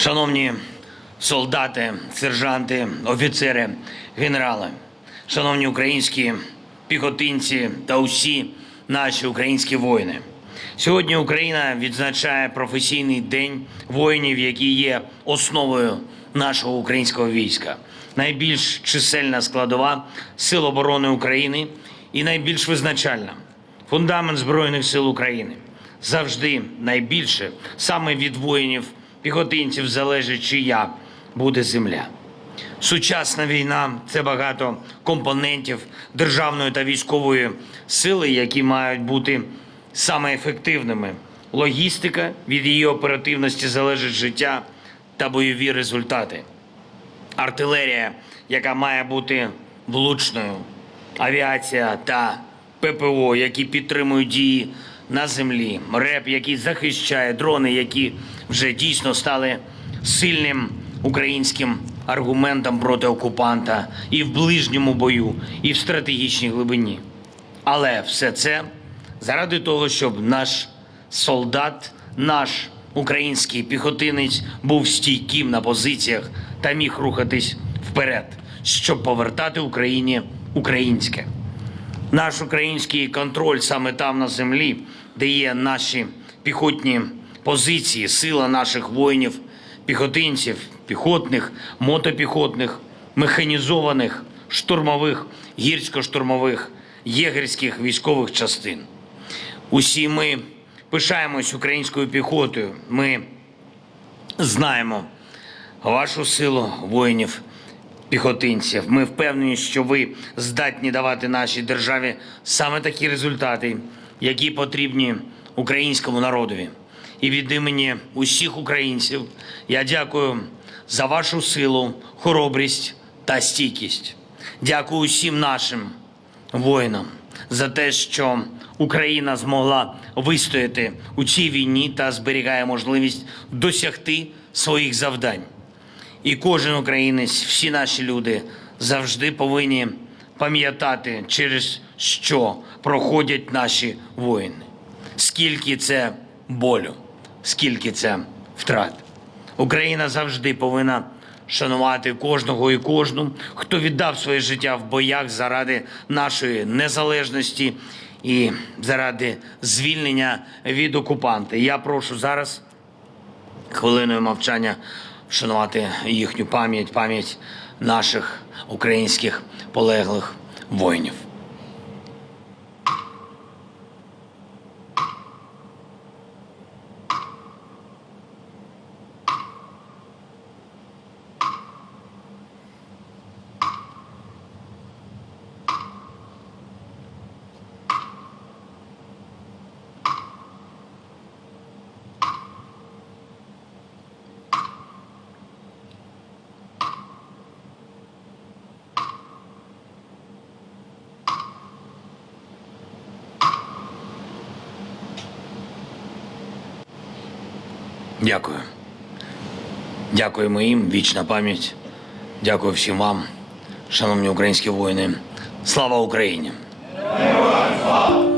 Шановні солдати, сержанти, офіцери, генерали, шановні українські піхотинці та усі наші українські воїни. Сьогодні Україна відзначає професійний день воїнів, які є основою нашого українського війська. Найбільш чисельна складова Сил оборони України і найбільш визначальна фундамент Збройних сил України. Завжди найбільше саме від воїнів, піхотинців залежить, чия буде земля. Сучасна війна це багато компонентів державної та військової сили, які мають бути саме ефективними. Логістика від її оперативності залежить життя та бойові результати. Артилерія, яка має бути влучною, авіація та ППО, які підтримують дії на землі, РЕП, який захищає дрони, які вже дійсно стали сильним українським аргументом проти окупанта і в ближньому бою, і в стратегічній глибині. Але все це заради того, щоб наш солдат, наш український піхотинець був стійким на позиціях та міг рухатись вперед, щоб повертати Україні українське. Наш український контроль саме там на землі, де є наші піхотні позиції, сила наших воїнів, піхотинців, піхотних, мотопіхотних, механізованих, штурмових, гірсько-штурмових, єгерських військових частин. Усі ми пишаємось українською піхотою. Ми знаємо вашу силу воїнів, піхотинців. Ми впевнені, що ви здатні давати нашій державі саме такі результати, які потрібні українському народові. І від імені усіх українців я дякую за вашу силу, хоробрість та стійкість. Дякую усім нашим воїнам за те, що Україна змогла вистояти у цій війні та зберігає можливість досягти своїх завдань. І кожен українець, всі наші люди завжди повинні пам'ятати, через що проходять наші воїни. Скільки це болю, скільки це втрат. Україна завжди повинна шанувати кожного і кожну, хто віддав своє життя в боях заради нашої незалежності і заради звільнення від окупанта. Я прошу зараз хвилиною мовчання вшанувати їхню пам'ять, пам'ять наших українських полеглих воїнів. Дякую. Дякуємо їм, вічна пам'ять. Дякую всім вам, шановні українські воїни. Слава Україні! Героям слава!